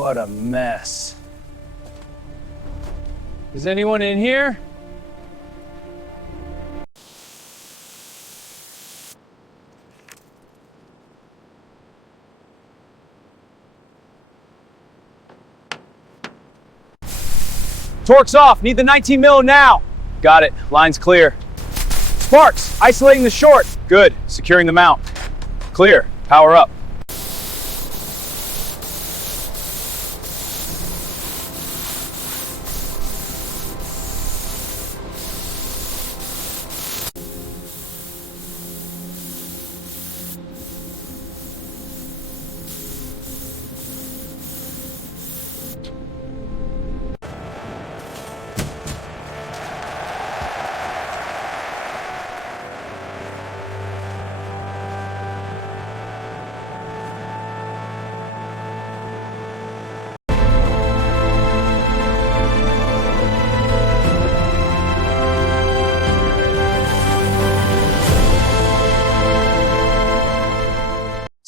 What a mess. Is anyone in here? Torque's off. Need the 19 mil now. Got it. Line's clear. Sparks, isolating the short. Good. Securing the mount. Clear. Power up.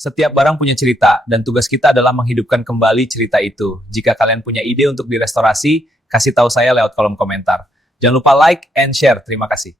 Setiap barang punya cerita, dan tugas kita adalah menghidupkan kembali cerita itu. Jika kalian punya ide untuk direstorasi, kasih tahu saya lewat kolom komentar. Jangan lupa like and share. Terima kasih.